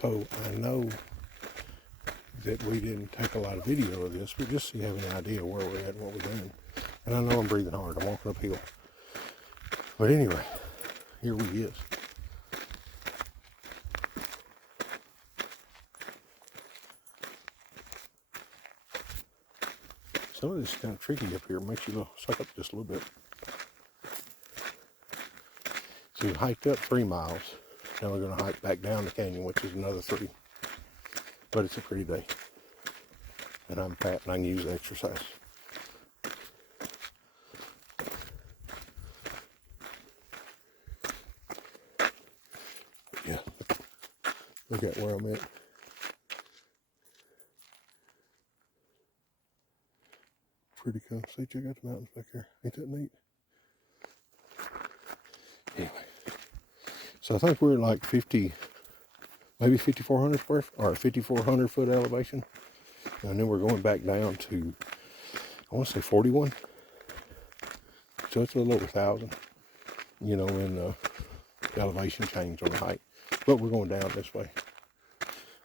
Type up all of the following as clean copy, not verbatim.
So I know that we didn't take a lot of video of this, but just so you have an idea where we're at and what we're doing. And I know I'm breathing hard. I'm walking uphill. But anyway, here we is. Some of this is kind of tricky up here. It makes you suck up just a little bit. So we hiked up 3 miles. Now we're going to hike back down the canyon, which is another 3. But it's a pretty day. And I'm fat and I can use the exercise. But yeah, look at where I'm at. Pretty cool. See, check out the mountains back here. Ain't that neat? Anyway, so I think we're at like 50, maybe 5,400 square or 5,400 foot elevation. And then we're going back down to, I want to say 41. So it's a little over 1,000, you know, in the elevation change on the hike. But we're going down this way.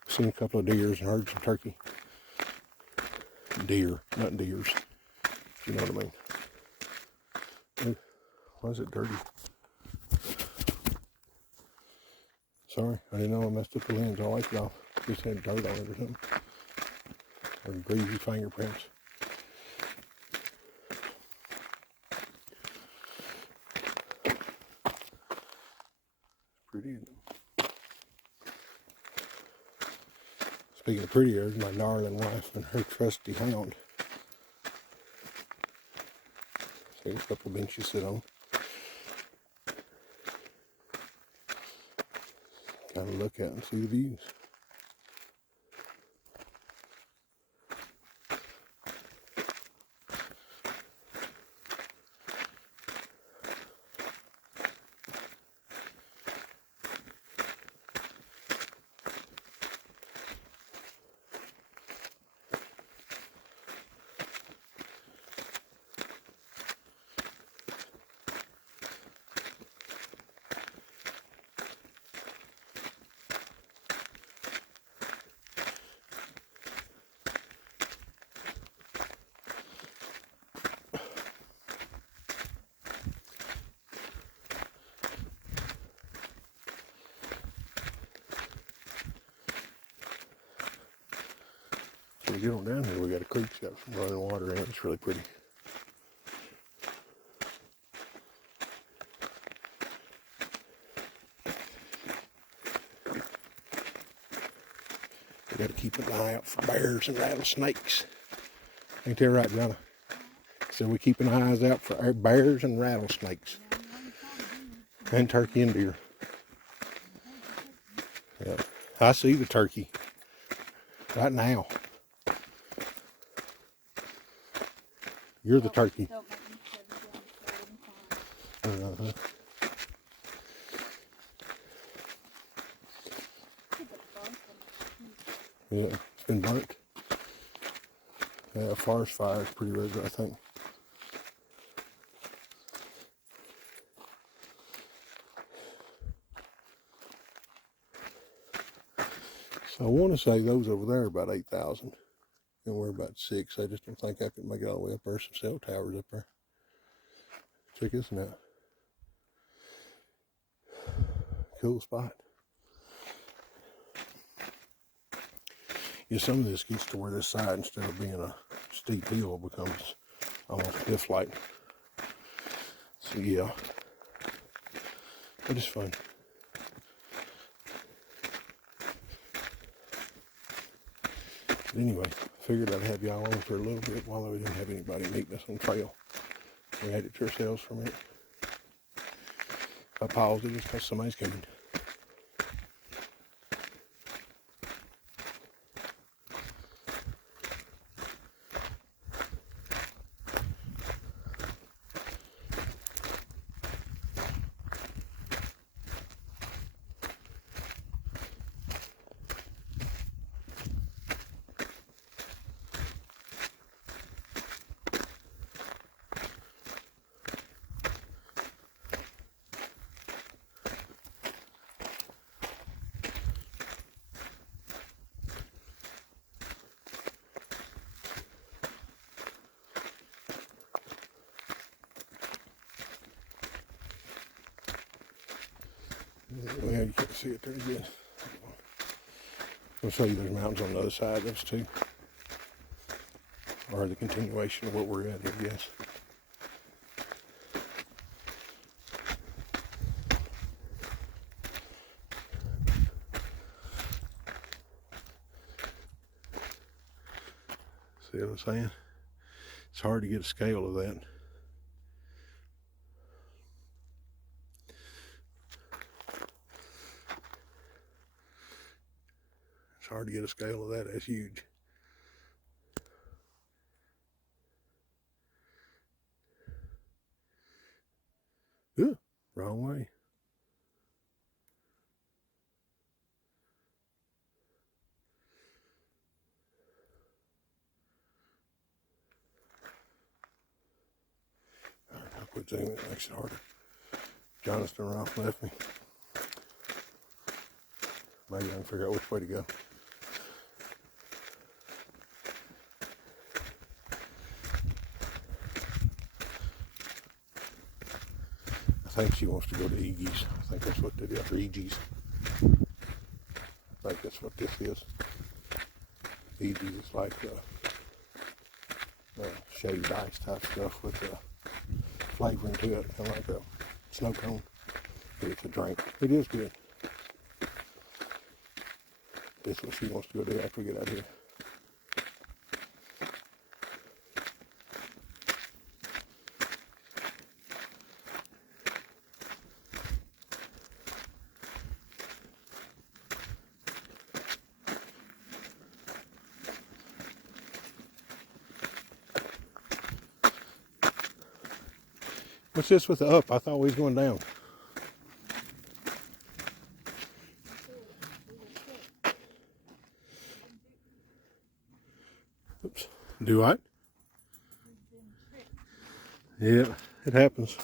Seen a couple of deers and heard some turkey. Deer, not deers. You know what I mean? Why is it dirty? Sorry, I didn't know I messed up the lens. I wiped it off. Just had dirt on it or something. Or greasy fingerprints. Pretty. Speaking of pretty, there's my darling wife and her trusty hound. See, a couple of benches to sit on. Kind of look out and see the views. We get on down here, we got a creek that's got some running water in it. It's really pretty. We got to keep an eye out for bears and rattlesnakes. Ain't that right, Donna? So we keep an eyes out for our bears and rattlesnakes. And turkey and deer. Yeah, I see the turkey right now. You're the turkey. Uh-huh. Yeah, it's been burnt. Yeah, forest fire is pretty regular, I think. So I want to say those over there are about 8,000. And we're about 6. I just don't think I can make it all the way up there. Some cell towers up there. Check this one out. Cool spot. Yeah, some of this gets to where this side, instead of being a steep hill, becomes almost cliff-like. So yeah, but it's fun. But anyway, figured I'd have y'all on for a little bit while we didn't have anybody meeting us on trail. We had it to ourselves for a minute. I paused it just because somebody's coming. Yeah, you can't see it there good. I'll show you there's mountains on the other side of those too. Or the continuation of what we're at, I guess. See what I'm saying? It's hard to get a scale of that. It's hard to get a scale of that. That's huge. Ooh, wrong way. All right, I'll quit zooming. It makes it harder. Jonathan Ralph left me. Maybe I can figure out which way to go. I think she wants to go to Eagie's. I think that's what they did, or Eagie's. I think that's what this is. Eagie's is like shaved ice type stuff with flavoring to it, kind of like a snow cone. But it's a drink. It is good. That's what she wants to go do after we get out of here. What's this with the up? I thought we was going down. Oops. Do I? Yeah, it happens.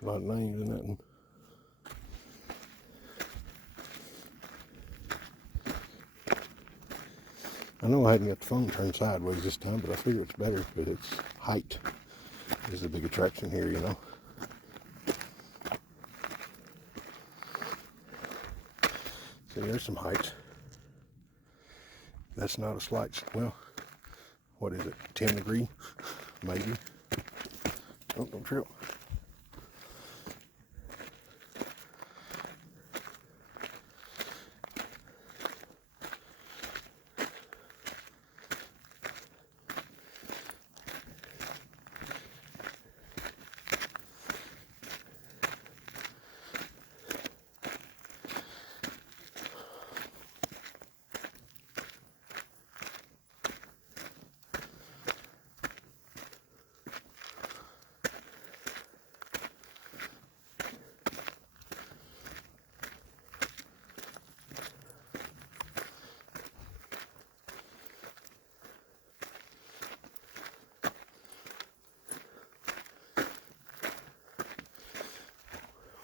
A lot of names in that one. I know I hadn't got the phone turned sideways this time, but I figure it's better because it's height is the big attraction here, you know. See, there's some height. That's not a slight, well, what is it, 10 degree, maybe. Oh, don't trip.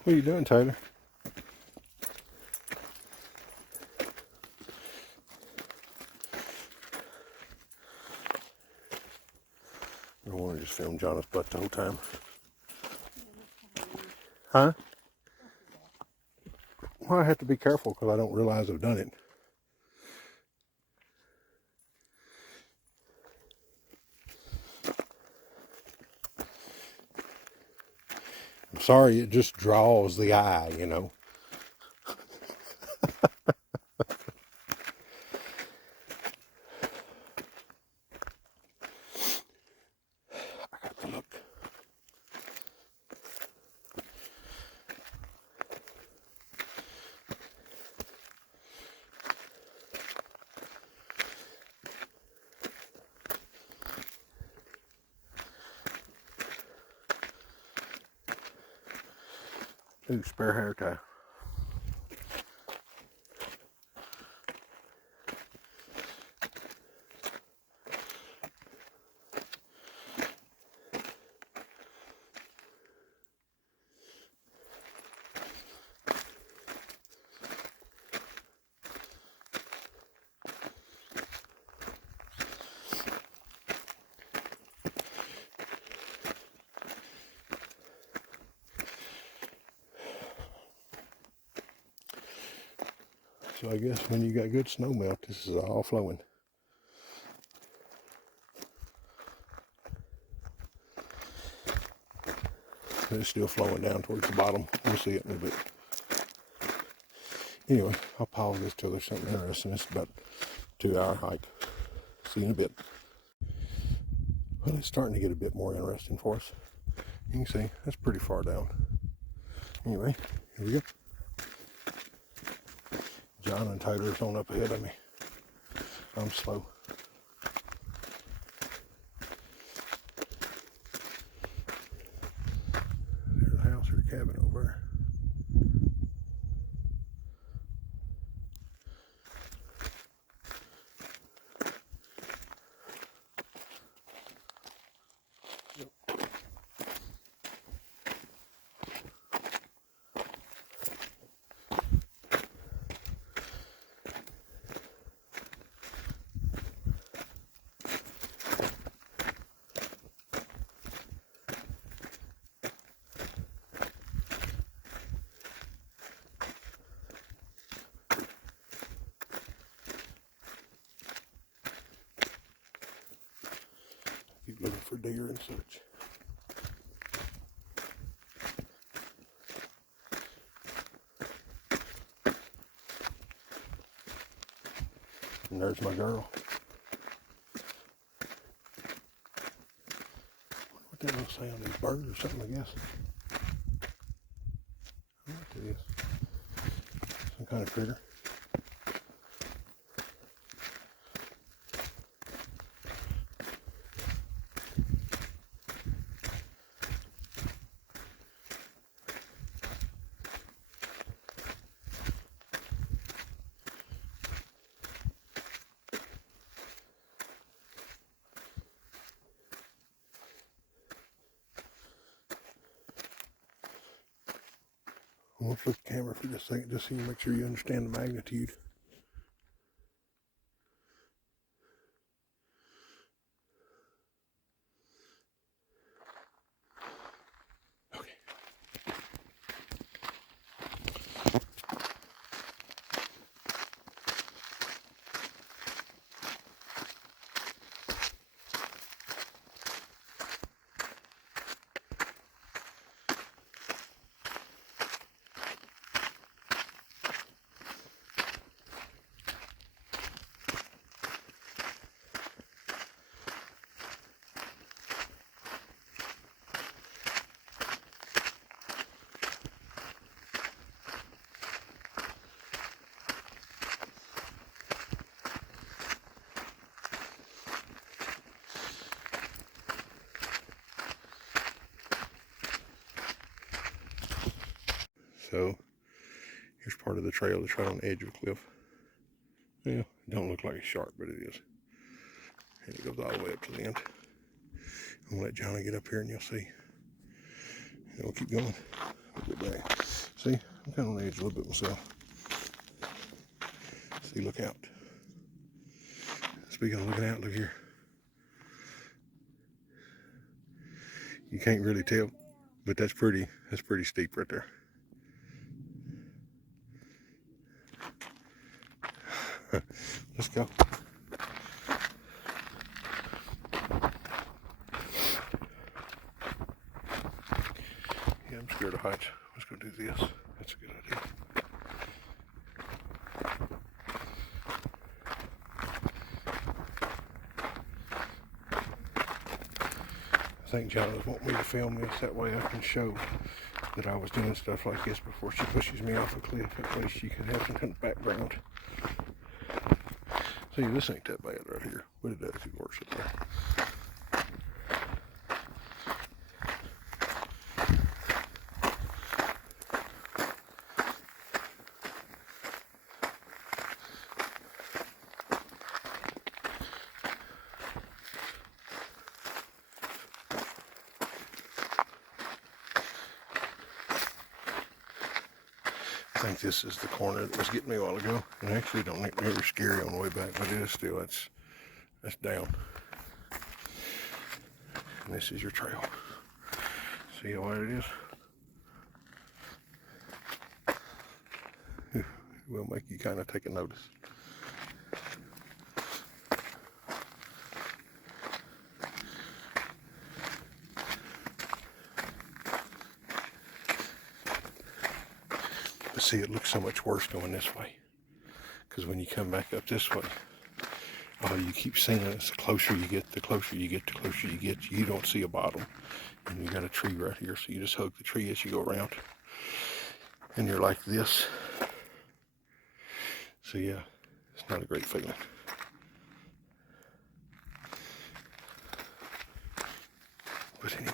What are you doing, Tyler? I don't want to just film Jonna's butt the whole time. Huh? Well, I have to be careful because I don't realize I've done it. I'm sorry, it just draws the eye, you know. I got to look. Ooh, spare hair tie. So I guess when you got good snow melt, this is all flowing. It's still flowing down towards the bottom. We'll see it in a bit. Anyway, I'll pause this till there's something interesting. It's about a 2-hour hike. See you in a bit. Well, it's starting to get a bit more interesting for us. You can see that's pretty far down. Anyway, here we go. John and Tyler's on up ahead of me. I'm slow. There's a house or a cabin over there. Keep looking for deer and such. And there's my girl. What that little sound is? Bird or something, I guess. I don't know what that is. Some kind of critter. I'm going to flip the camera for just a second, just so you make sure you understand the magnitude. Okay. So here's part of the trail that's right on the edge of a cliff. Yeah, it don't look like it's sharp, but it is. And it goes all the way up to the end. I'm gonna let Johnny get up here and you'll see. And we'll keep going. We'll go back. See, I'm kind of on the edge a little bit myself. See, look out. Speaking of looking out, look here. You can't really tell, but that's pretty steep right there. Let's go. Yeah, I'm scared of heights. Let's go do this. That's a good idea. I think John was wanting me to film this, that way I can show that I was doing stuff like this before she pushes me off a cliff. At least she could have some kind of background. See, this ain't that bad right here, but it does get worse up there. I think this is the corner that was getting me a while ago. And I actually don't think they were scary on the way back, but it is still, that's down. And this is your trail. See how wide it is? will make you kind of take a notice. But see, it looks so much worse going this way. Because when you come back up this way, all you keep seeing is the closer you get, the closer you get, the closer you get, you don't see a bottom. And you got a tree right here, so you just hug the tree as you go around. And you're like this. So yeah, it's not a great feeling. But anyway.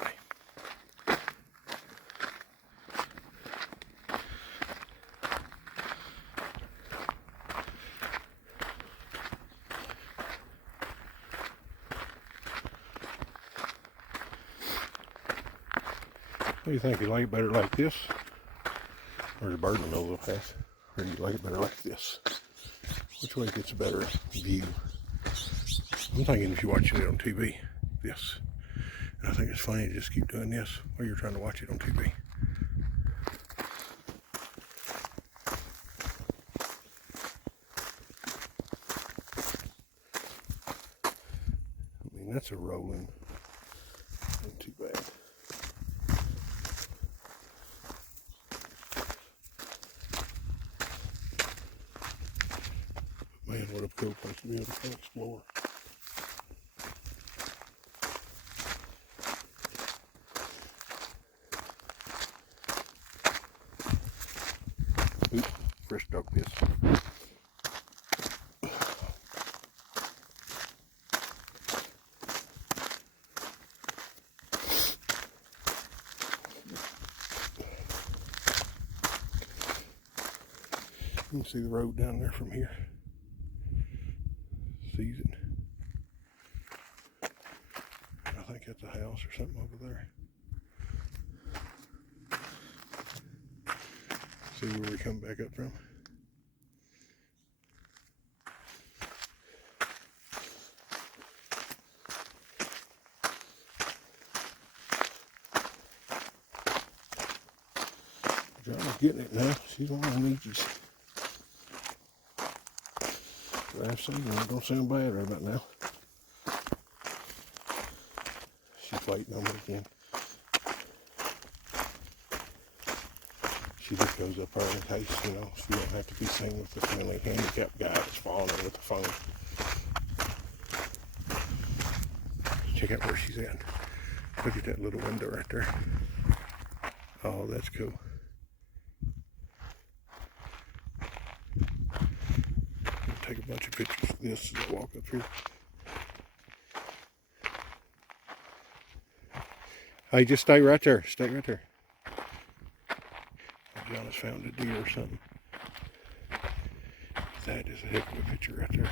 What do you think? You like it better like this? Or the bird in the middle of the path? Or do you like it better like this? Which way gets a better view? I'm thinking if you're watching it on TV, this. And I think it's funny to just keep doing this while you're trying to watch it on TV. I mean, that's a rolling. Not too bad. Man, what a cool place to be able to come explore. Oops, fresh dog piss. You can see the road down there from here. Sees it. I think that's a house or something over there. See where we come back up from? John's getting it now. She's on her knees. I've seen her. It don't sound bad right about now. She's waiting on me again. She just goes up there in case, you know, she don't have to be seen with the friendly handicapped guy that's following her with the phone. Check out where she's at. Look at that little window right there. Oh, that's cool. I'll take a bunch of pictures of this as I walk up here. Hey, just stay right there. Stay right there. John has found a deer or something. That is a heck of a picture right there.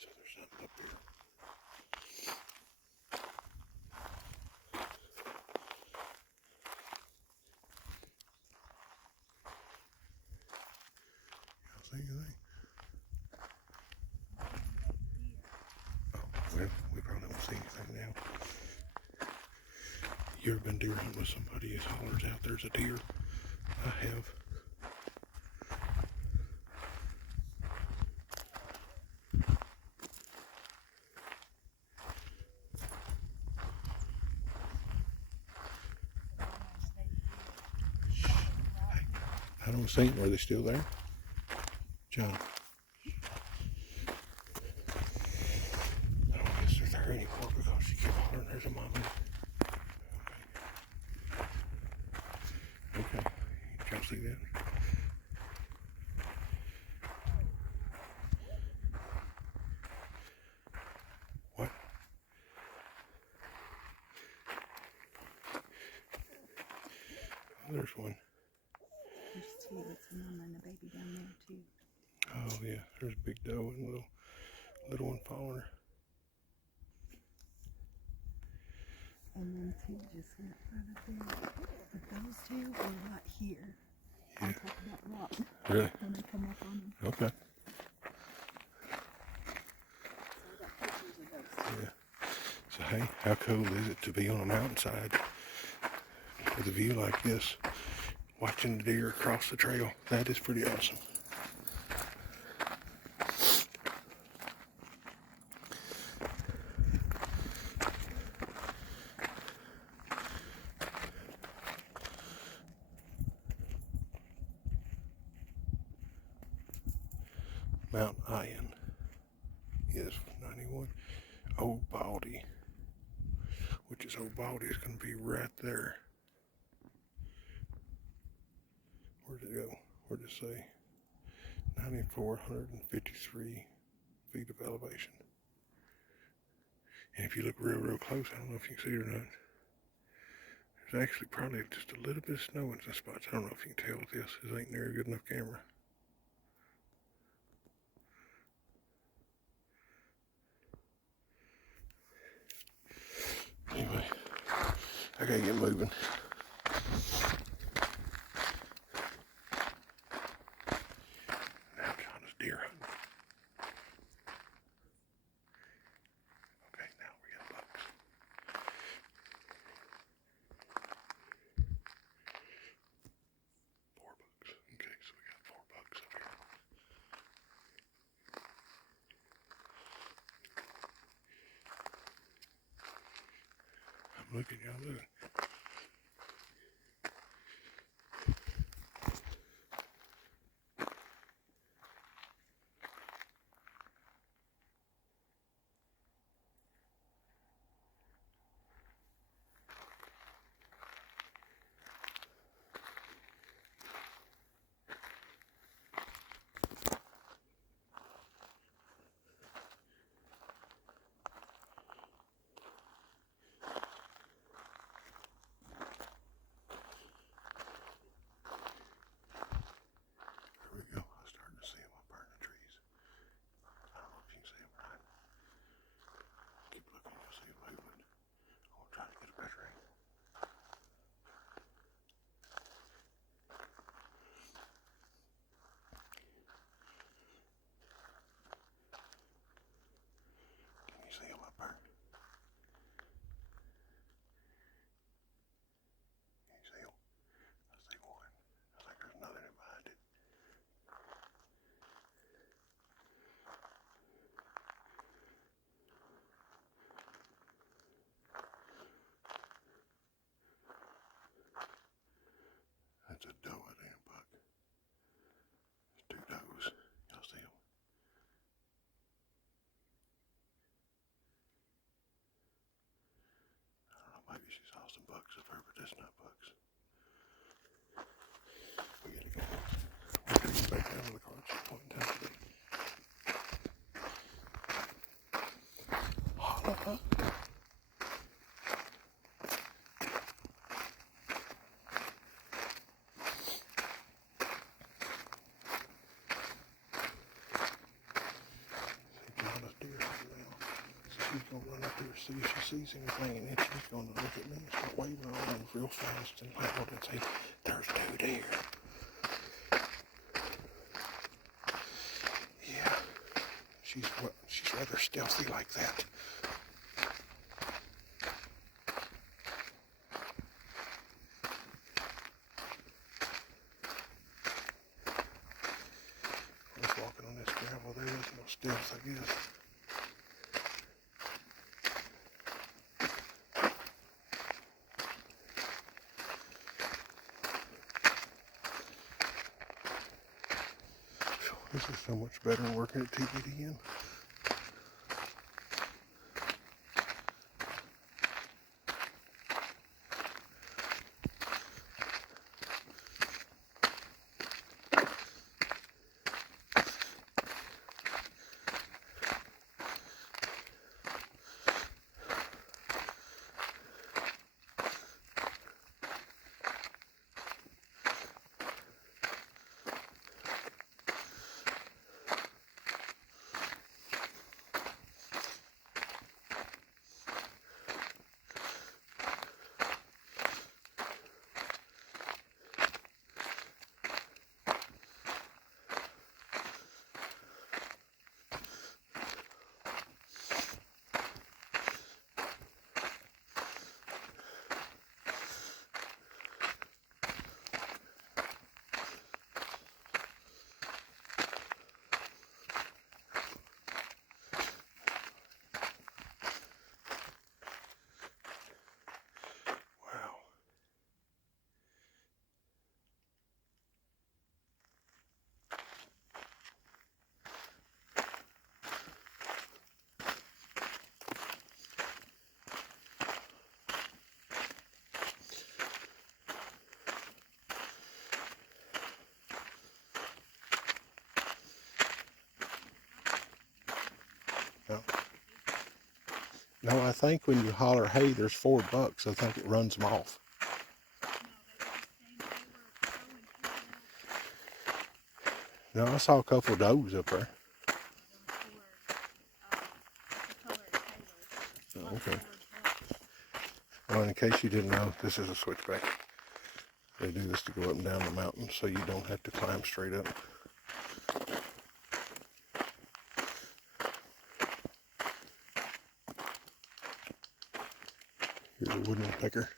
So there's something up here. Y'all see anything? Well, we probably won't see anything now. You ever been deer hunting with somebody who hollers out there's a deer? I have. I don't see them. Are they still there? John. I don't guess they're there anymore because she kept hollering there's a mama. Okay. Did y'all see that? What? Oh, there's one. There's two. It's a mama and a baby down there too. Oh yeah, there's a big doe and little one following her. And then two just went right up there. But those two were right here. Yeah. On top of that rock. Really? When they come up on them. Okay. hey, how cool is it to be on a mountainside with a view like this, watching the deer across the trail? That is pretty awesome. Mount Iron is 91. Old Baldy, which is Old Baldy, is going to be right there. Where'd it go? Where'd it say? 9,453 feet of elevation. And if you look real close, I don't know if you can see it or not, there's actually probably just a little bit of snow in some spots. I don't know if you can tell with this. This ain't near a good enough camera. Anyway, I gotta get moving. Now John's deer hunting. Okay, now we got bucks. 4 bucks. Okay, so we got 4 bucks up here. I'm looking, y'all look. There we go. I'm starting to see them up there in the trees. I don't know if you can see them right. Keep looking, you'll see them moving. I'll try to get a better angle. Can you see them up there? Can you see them? I see one. I think there's another in behind it. That's a doe, I think, buck. There's 2 does. Y'all see them? I don't know, maybe she saw some bucks up there, but that's not bucks. We gotta go. We gotta get back down to the car at some point in time today. Holla. John's deer hunting now. So she's gonna run up there, see if she sees anything, and then she's gonna look at me and start waving her arms real fast and loud and say, "There's 2 deer." Yeah, she's rather stealthy like that. Just walking on this gravel, there is no stealth, I guess. This is so much better than working at TBDN. No, I think when you holler, hey, there's $4, I think it runs them off. No, I saw a couple of does up there. Oh, okay. Well, in case you didn't know, this is a switchback. They do this to go up and down the mountain so you don't have to climb straight up. Here's a wooden pecker.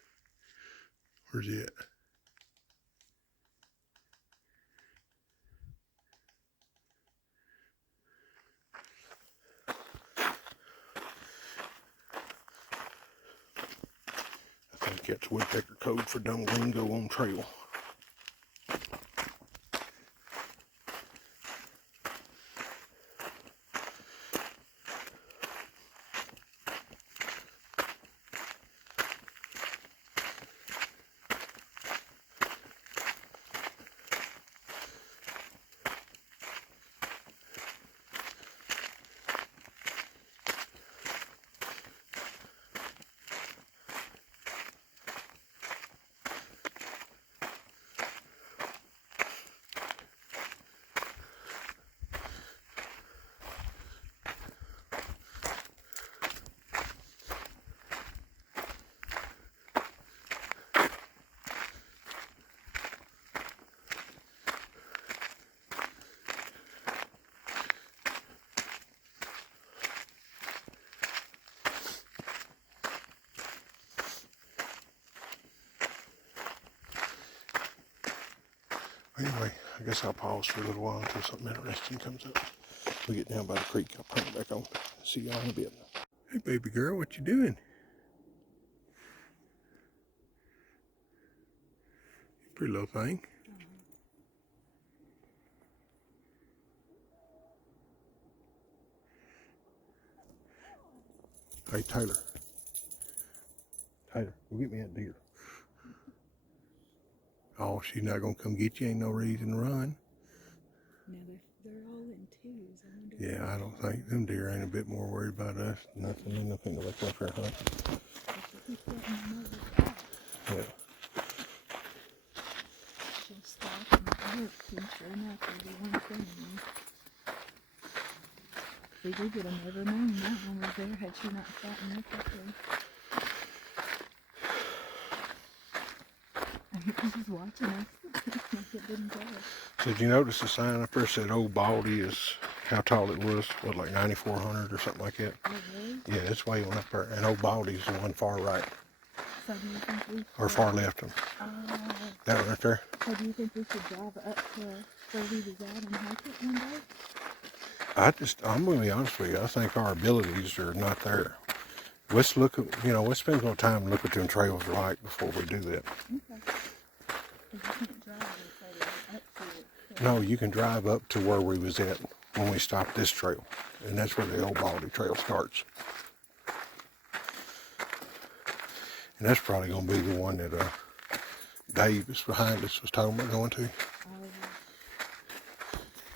Where's he at? I think that's woodpecker code for dumb gringo on trail. Anyway, I guess I'll pause for a little while until something interesting comes up. We get down by the creek, I'll turn it back on. See y'all in a bit. Hey, baby girl, what you doing? Pretty little thing. Hey, Taylor. Taylor, go get me that deer. Oh, she's not going to come get you. Ain't no reason to run. No, they're all in twos. I wonder. Yeah, I don't think them deer ain't a bit more worried about us. Nothing. Ain't nothing to look up here hunting. Yeah. She'll stop and look, and sure enough, there'll be one thing. We do get them every morning. That one was there had she not sat and looked up there. I think she was watching us. Like it didn't tell us. So did you notice the sign up there said Old Baldy is how tall it was? What, like 9,400 or something like that? Oh, really? Yeah, it's way on up there. And Old Baldy's the one far right. So do you think we should... Or far left. That one right there. So do you think we should drive up to where we was at and hike it one day? I'm going to be honest with you. I think our abilities are not there. Let's look at, let's spend some time and look at them trails like before we do that. Okay. Because you can't drive up to it. So. No, you can drive up to where we was at when we stopped this trail. And that's where the Old Baldy Trail starts. And that's probably going to be the one that Dave is behind us was talking about going to.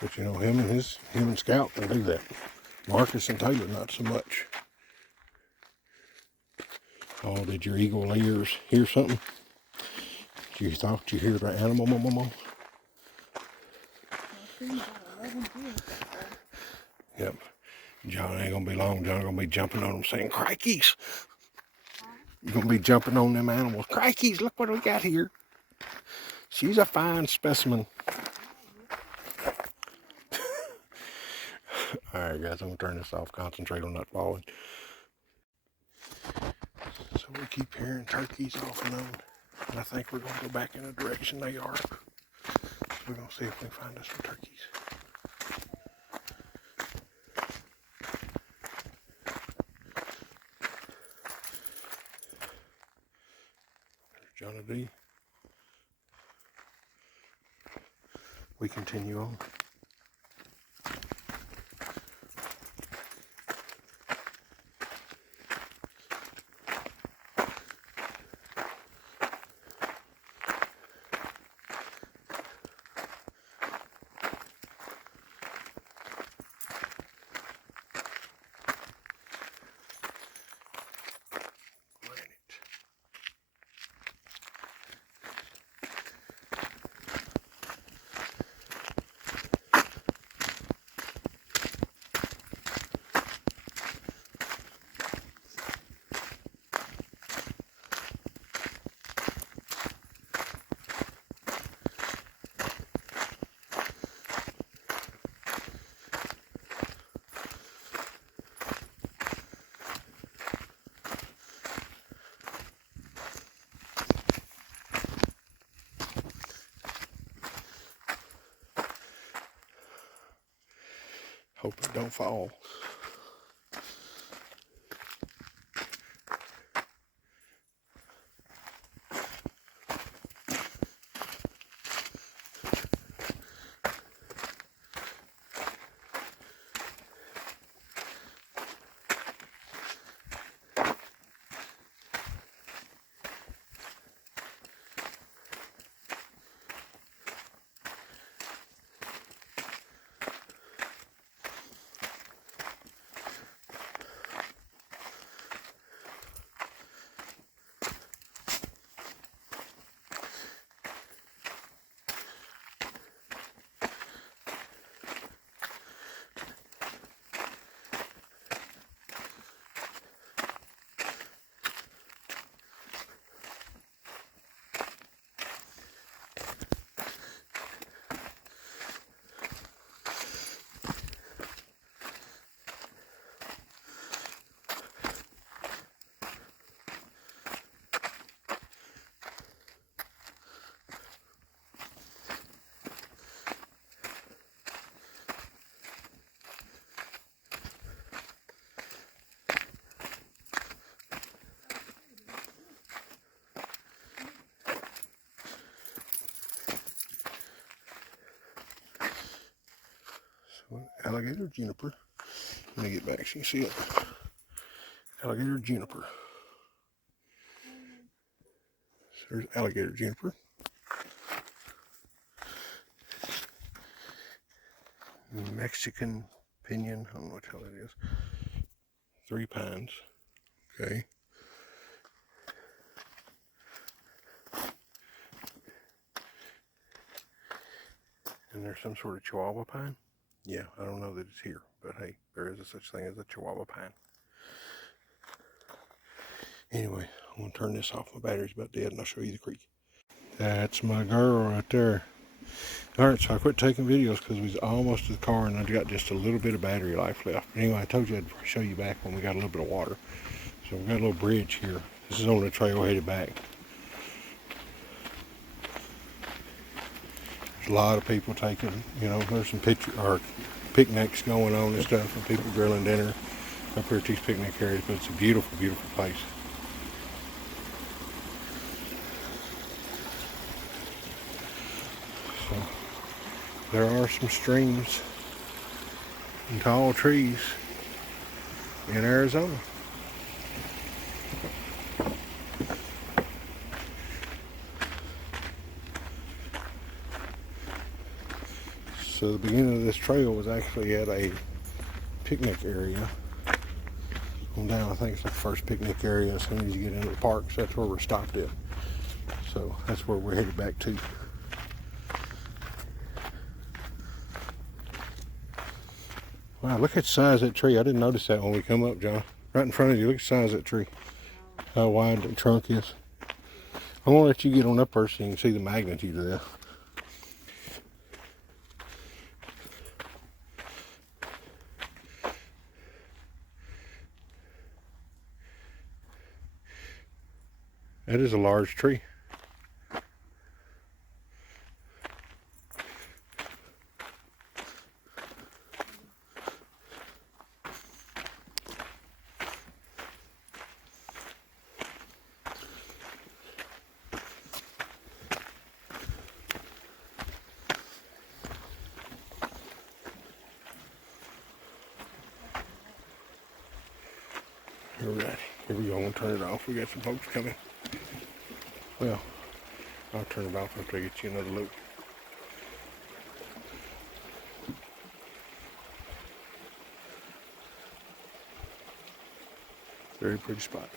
But him and Scout can do that. Marcus and Taylor not so much. Oh, did your eagle ears hear something? You thought you hear the animal, Mama? Yep. John ain't gonna be long. John gonna be jumping on them saying, "Crikeys!" You're gonna be jumping on them animals. Crikeys! Look what we got here. She's a fine specimen. Alright guys, I'm going to turn this off, concentrate on not falling. So we keep hearing turkeys off and on. And I think we're going to go back in the direction they are. So we're going to see if we can find us some turkeys. There's Johnny D. We continue on. Hope it don't fall. Alligator juniper. Let me get back so you can see it. Alligator juniper. So there's alligator juniper. Mexican pinion. I don't know what the hell it is. 3 pines. Okay. And there's some sort of Chihuahua pine. Yeah, I don't know that it's here, but hey, there is a such thing as a Chihuahua pine. Anyway, I'm gonna turn this off. My battery's about dead, and I'll show you the creek. That's my girl right there. All right, so I quit taking videos because we was almost to the car, and I got just a little bit of battery life left. Anyway, I told you I'd show you back when we got a little bit of water. So we got a little bridge here. This is on the trail headed back. There's a lot of people taking, there's some picnics going on and stuff, and people grilling dinner up here at these picnic areas, but it's a beautiful, beautiful place. So there are some streams and tall trees in Arizona. So the beginning of this trail was actually at a picnic area. On down, I think it's like the first picnic area as soon as you get into the park. So that's where we're stopped at. So that's where we're headed back to. Wow, look at the size of that tree. I didn't notice that when we come up, John. Right in front of you, look at the size of that tree. How wide the trunk is. I'm gonna let you get on up there so you can see the magnitude of that. That is a large tree. Alright, here we go. I'm gonna turn it off. We got some folks coming. Well, I'll turn it off after I get you another look. Very pretty spot.